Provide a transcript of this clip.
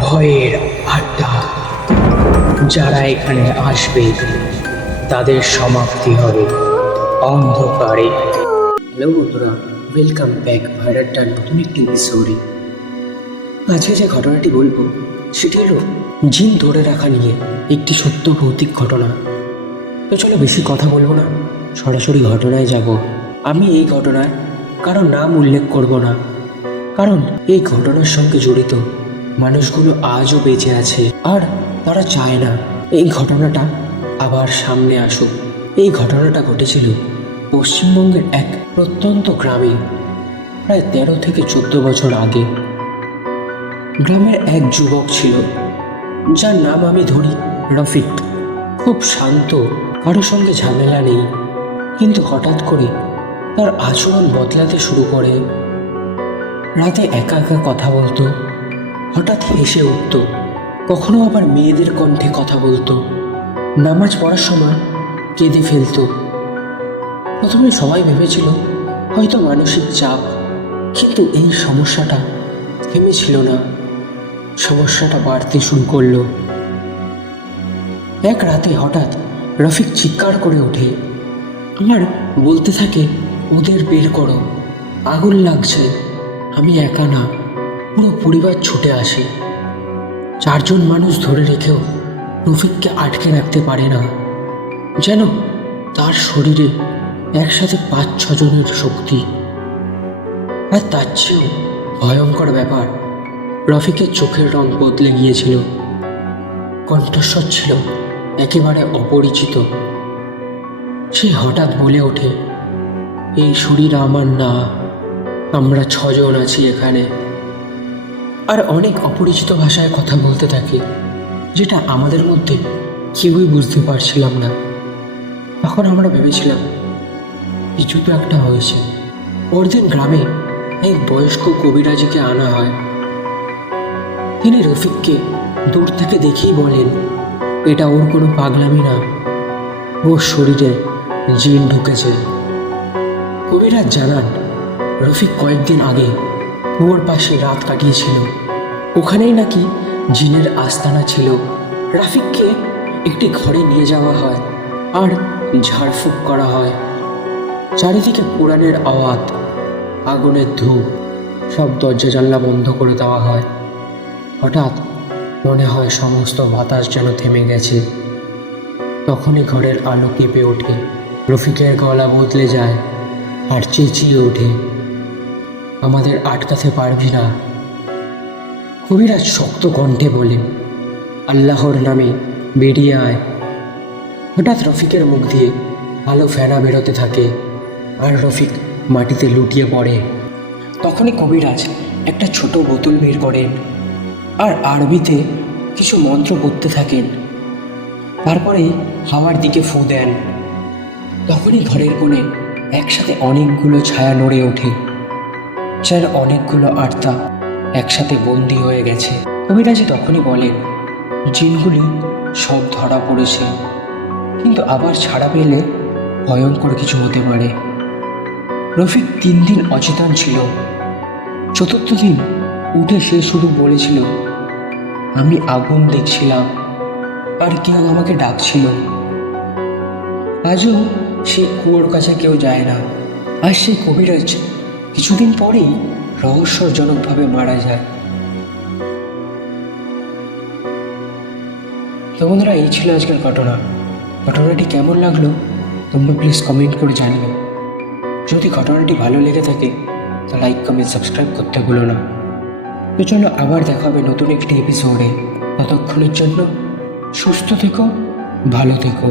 ভয়ের আড্ডা। যারা এখানে আসবে, তাদের সমাপ্তি হবে অন্ধকারে। হ্যালো বন্ধুরা ওয়েলকাম ব্যাক ভাইরাটার নতুন একটি এপিসোডে আজকে যে ঘটনাটি বলব, সেটি হলো জিন ধরে রাখা নিয়ে একটি সত্য ভৌতিক ঘটনা। তো চলো বেশি কথা বলব না, সরাসরি ঘটনায় যাব। আমি এই ঘটনার কারও নাম উল্লেখ করব না, কারণ এই ঘটনার সঙ্গে জড়িত মানুষগুলো আজও বেঁচে আছে আর তারা চায় না। এই ঘটনাটা আবার সামনে আসুক। এই ঘটনাটা ঘটেছিল পশ্চিমবঙ্গের এক প্রত্যন্ত গ্রামে, প্রায় তেরো থেকে চোদ্দ বছর আগে। গ্রামের এক যুবক ছিল, যার নাম আমি ধরি রফিক। খুব শান্ত, কারোর সঙ্গে ঝামেলা নেই। কিন্তু হঠাৎ করে তার আচরণ বদলাতে শুরু করে। রাতে একা একা কথা বলতো হঠাৎ হেসে উঠত। কখনো আবার মেয়েদের কণ্ঠে কথা বলতো। নামাজ পড়ার সময় কেঁদে ফেলতো। প্রথমে সবাই ভেবেছিল, হয়তো মানসিক চাপ, কিন্তু এই সমস্যাটা থেমেছিল না। সমস্যাটা বাড়তে শুরু করল। এক রাতে হঠাৎ রফিক চিৎকার করে ওঠে, আমার বলতে থাকে, ওদের বের করো। আগুন লাগছে, আমি একা না। পুরো পরিবার ছুটে আসে। চারজন মানুষ ধরে রেখেও রফিককে আটকে রাখতে পারে না, যেন তার শরীরে একসাথে পাঁচ ছজনের শক্তি। আর তার চেয়েও ভয়ঙ্কর ব্যাপার, রফিকের চোখের রং বদলে গিয়েছিল। কণ্ঠস্বর ছিল একেবারে অপরিচিত। সে হঠাৎ বলে ওঠে, এই শরীর আমার না, আমরা ছজন আছি এখানে। আর অনেক অপরিচিত ভাষায় কথা বলতে থাকে, যেটা আমাদের মধ্যে কেউই বুঝতে পারছিলাম না। তখন আমরা ভেবেছিলাম, কিছু তো একটা হয়েছে। পরদিন গ্রামে এক বয়স্ক কবিরাজিকে আনা হয়। তিনি রফিককে দূর থেকে দেখেই বলেন, এটা ওর কোনো পাগলামি না। ওর শরীরে জিন ঢুকেছে। কবিরাজ জানান, রফিক কয়েকদিন আগে কুয়োর পাশে রাত কাটিয়েছিল। ওখানেই নাকি জিনের আস্তানা ছিল। রাফিককে একটি ঘরে নিয়ে যাওয়া হয় আর ঝাড়ফুঁক করা হয়। চারিদিকে পুরাণের আওয়াজ, আগুনের ধূপ, সব দরজা জানলা বন্ধ করে দেওয়া হয়। হঠাৎ মনে হয় সমস্ত বাতাস যেন থেমে গেছে। তখনই ঘরের আলো কেঁপে ওঠে, রফিকের গলা বদলে যায় আর চেঁচিয়ে ওঠে। আমাদের আটকাতে পারবি না কবিরাজ শক্ত কণ্ঠে বলেন আল্লাহর নামে বেরিয়ে আয়। হঠাৎ রফিকের মুখ দিয়ে আলো ফেনা বেরোতে থাকে আর রফিক মাটিতে লুটিয়ে পড়ে। তখনই কবিরাজ একটা ছোট বোতল বের করেন আর আরবিতে কিছু মন্ত্র পড়তে থাকেন। তারপরে হাওয়ার দিকে ফু দেন। তখনই ঘরের কোণে একসাথে অনেকগুলো ছায়া নড়ে ওঠে, যার অনেকগুলো আত্মা একসাথে বন্দি হয়ে গেছে। কবিরাজি তখনই বলেন, জিনগুলি সব ধরা পড়েছে। কিন্তু আবার ছাড়া পেলে ভয়ঙ্কর কিছু হতে পারে। রফিক তিন দিন অচেতন ছিল। চতুর্থ দিন উঠে সে শুধু বলেছিল, আমি আগুন দেখছিলাম, আর কেউ আমাকে ডাকছিল। আজও সেই কুয়োর কাছে কেউ যায় না। আর সেই কবিরাজ কিছুদিন পরেই রহস্যজনকভাবে মারা যায়। তো বন্ধুরা, এই ছিল আজকের ঘটনা। ঘটনাটি কেমন লাগল তোমরা প্লিজ কমেন্ট করে জানিও। যদি ঘটনাটি ভালো লেগে থাকে, তো লাইক কমেন্ট সাবস্ক্রাইব করতে ভুলো না। তো চলো আবার দেখা হবে নতুন একটি এপিসোডে ততক্ষণের জন্য সুস্থ থেকো, ভালো থেকো।